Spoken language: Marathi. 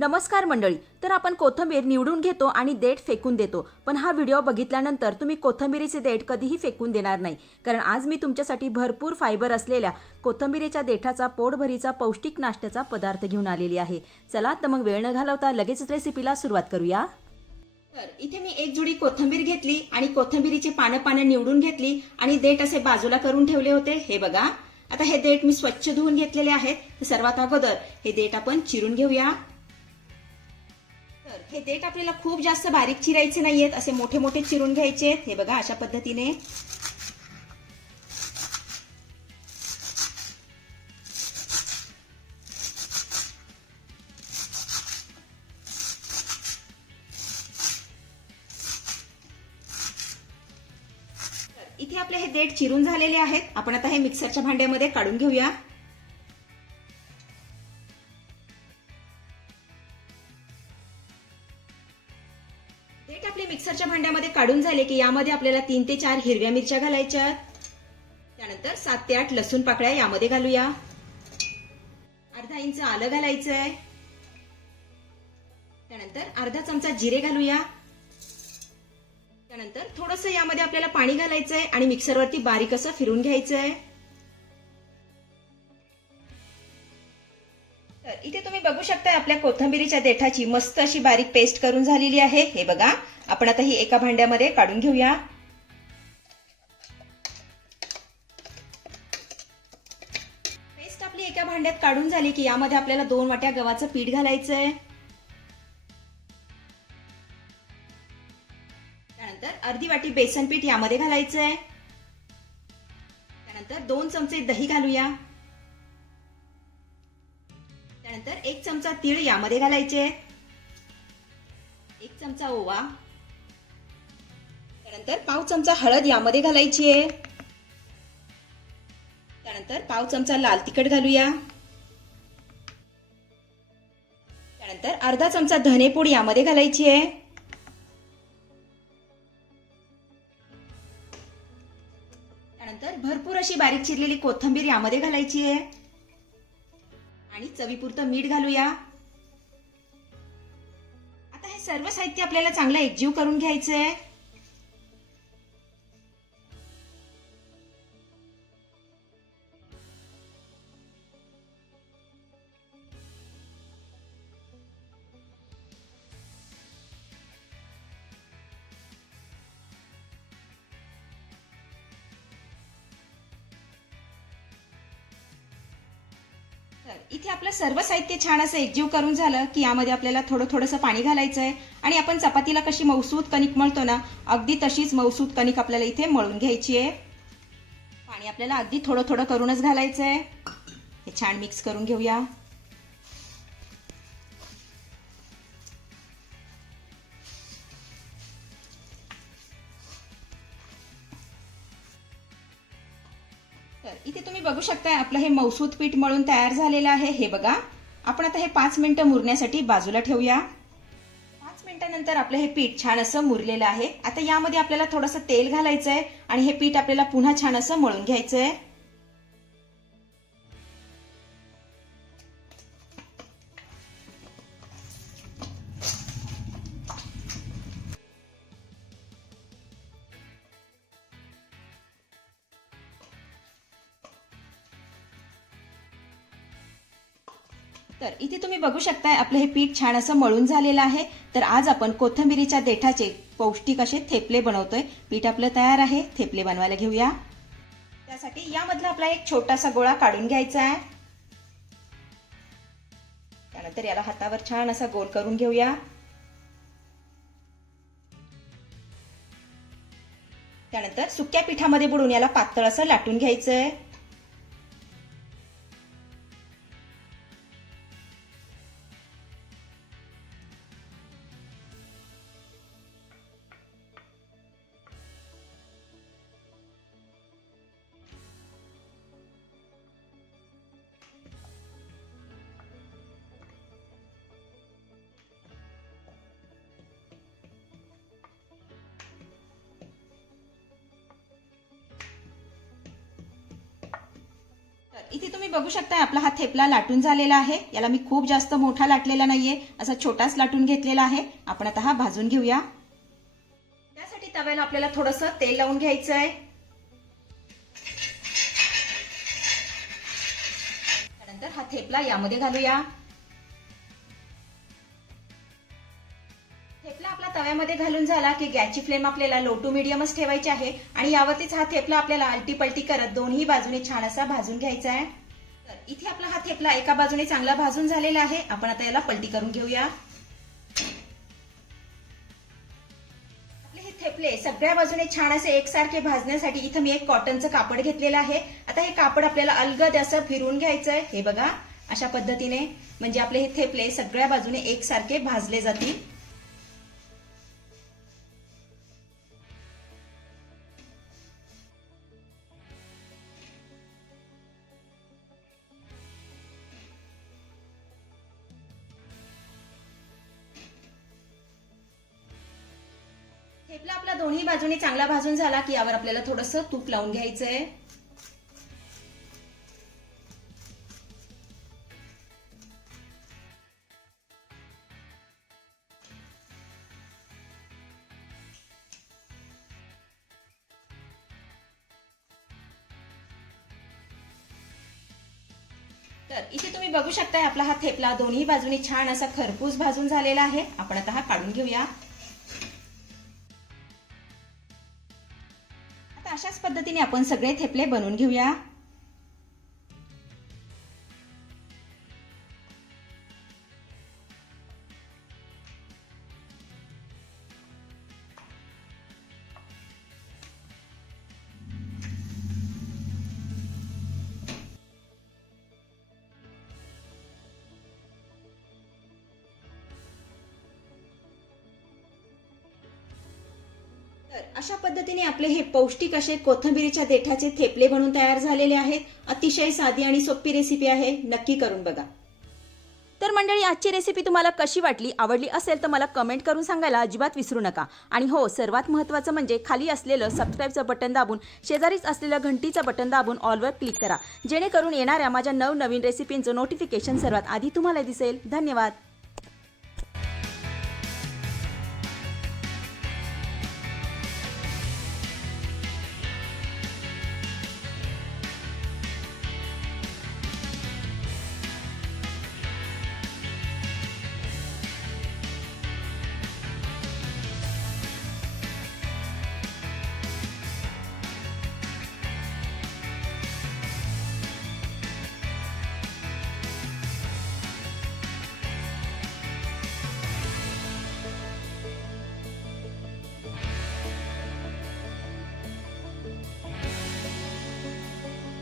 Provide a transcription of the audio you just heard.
नमस्कार मंडळी तर आपण कोथंबीर निवडून घेतो आणि देठ फेकून देतो. पण हा व्हिडिओ बघितल्यानंतर तुम्ही कोथंबिरीचे देठ कधीही फेकून देणार नाही. कारण आज मी तुमच्यासाठी भरपूर फायबर असलेल्या कोथंबिरीच्या देठाचा पोटभरीचा पौष्टिक नाश्त्याचा पदार्थ घेऊन आलेली आहे. चला तर मग वेळ न घालवता लगेच रेसिपीला सुरुवात करूया. तर इथे मी एक जुडी कोथंबीर घेतली आणि कोथंबिरीची पानं पानं निवडून घेतली आणि देठ असे बाजूला करून ठेवले होते. हे बघा. आता हे देठ मी स्वच्छ धुवून घेतलेले आहेत. सर्वात अगोदर हे देठ आपण चिरून घेऊया. तर हे देठ आपल्याला खूप जास्त बारीक चिरायचे नाहीयेत असे मोठे मोठे चिरून घ्यायचे. हे बघा अशा पद्धतीने. इथे आपले हे देठ चिरून झालेले आहेत. आपण आता हे मिक्सरच्या भांड्यामध्ये काढून घेऊया. देठ आपले मिक्सरच्या भांड्यामध्ये काढून झाले की यामध्ये आपल्याला तीन ते चार हिरव्या मिरच्या घालायच्या त्यानंतर सात ते आठ लसूण पाकळ्या यामध्ये घालूया. अर्धा इंच आलं घालायचंय. त्यानंतर अर्धा चमचा जिरे घालूया. त्यानंतर थोडस यामध्ये आपल्याला पाणी घालायचंय आणि मिक्सरवरती बारीक असं फिरून घ्यायचंय. शकता आपल्या कोथंबिरीच्या देठाची. मस्त अशी बारीक पेस्ट करून झालेली आहे. हे बघा आपण आता ही एका भांड्यामध्ये काढून घेऊया. पेस्ट आपली एका भांड्यात काढून झाली की यामध्ये आपल्याला दोन वाट्या गव्हाचं पीठ घालायचंय. त्यानंतर अर्धी वाटी बेसन पीठ यामध्ये घालायचंय. त्यानंतर दोन चमचे दही घालूया. चमचा तीळ यामध्ये घालायचे. एक चमचा ओवा. त्यानंतर पाव चमचा हळद यामध्ये घालायची. आहे त्यानंतर पाव चमचा लाल तिखट घालूया. त्यानंतर अर्धा चमचा धनेपूड यामध्ये घालायची. आहे त्यानंतर भरपूर अशी बारीक चिरलेली कोथंबीर यामध्ये घालायची आहे. आणि चवीपुरतं मीठ घालूया. आता हे सर्व साहित्य आपल्याला चांगलं एकजीव करून घ्यायचं आहे तर इथे आपलं सर्व साहित्य छान असं एकजीव करून झालं की यामध्ये आपल्याला थोडं थोडंसं पाणी घालायचं आहे आणि आपण चपातीला कशी मौसूद कणिक मळतो ना अगदी तशीच मौसूद कणिक आपल्याला इथे मळून घ्यायची आहे. पाणी आपल्याला अगदी थोडं थोडं करूनच घालायचं आहे हे छान मिक्स करून घेऊया. तर इथे तुम्ही बघू शकताय आपलं हे मौसूद पीठ मळून तयार झालेलं आहे. हे बघा. आपण आता हे पाच मिनिटं मुरण्यासाठी बाजूला ठेवूया. पाच मिनिटानंतर आपलं हे पीठ छान असं मुरलेलं आहे. आता यामध्ये आपल्याला थोडंसं तेल घालायचं आहे आणि हे पीठ आपल्याला पुन्हा छान असं मळून घ्यायचं आहे तर इथे तुम्ही बघू शकताय आपलं हे पीठ छान असं मळून झालेलं आहे. तर आज आपण कोथिंबिरीच्या देठाचे पौष्टिक असे थेपले बनवतोय. पीठ आपलं तयार आहे थेपले बनवायला घेऊया. त्यासाठी यामधला आपला एक छोटासा गोळा काढून घ्यायचा आहे. त्यानंतर याला हातावर छान असा गोल करून घेऊया. त्यानंतर सुक्या पिठामध्ये बुडून याला पातळ असं लाटून घ्यायचंय. इथे तुम्ही बघू शकता आपला हा थेपला लाटून झालेला आहे. याला मी खूप जास्त मोठा लाटलेला नाहीये असा छोटाच लाटून घेतलेला आहे. आपण आता हा भाजून घेऊया. त्यासाठी तव्याला आपल्याला थोडस तेल लावून घ्यायचं आहे त्यानंतर हा थेपला यामध्ये घालूया. थेपला आपला तव्यामध्ये घालून झाला की गॅसची फ्लेम आपल्याला लो टू मिडियमच ठेवायची आहे आणि यावरतीच हा थेपला आपल्याला अल्टीपलटी पलटी करत दोन्ही बाजूने छान असा भाजून घ्यायचा आहे. तर इथे आपला हा थेपला एका बाजूने चांगला भाजून झालेला आहे. आपण आता याला पलटी करून घेऊया. आपले हे थेपले सगळ्या बाजूने छान असे एकसारखे भाजण्यासाठी इथं मी एक कॉटनचं कापड घेतलेलं आहे. आता हे कापड आपल्याला अलगद असं फिरवून घ्यायचं आहे. हे बघा अशा पद्धतीने. म्हणजे आपले हे थेपले सगळ्या बाजूने एकसारखे भाजले जातील. थेपला आपला दोन्ही बाजूने चांगला भाजून झाला की यावर आपल्याला थोडस तूप लावून घ्यायचंय. तर इथे तुम्ही बघू शकताय आपला हा थेपला दोन्ही बाजूनी छान असा खरपूस भाजून झालेला आहे. आपण आता हा काढून घेऊया. पद्धतीने आपण सगळे थेपले बनवून घेऊया. तर अशा पद्धतीने आपले हे पौष्टिक असे कोथिंबिरीच्या देठाचे थेपले बनून तयार झालेले आहेत. अतिशय साधी आणि सोपी रेसिपी आहे. नक्की करून बघा. तर मंडळी आजची रेसिपी तुम्हाला कशी वाटली आवडली असेल तर मला कमेंट करून सांगायला अजिबात विसरू नका. आणि हो सर्वात महत्त्वाचं म्हणजे खाली असलेलं सबस्क्राईबचं बटन दाबून शेजारीच असलेलं घंटीचं बटन दाबून ऑलवर क्लिक करा. जेणेकरून येणाऱ्या माझ्या नवनवीन रेसिपींचं नोटिफिकेशन सर्वात आधी तुम्हाला दिसेल. धन्यवाद.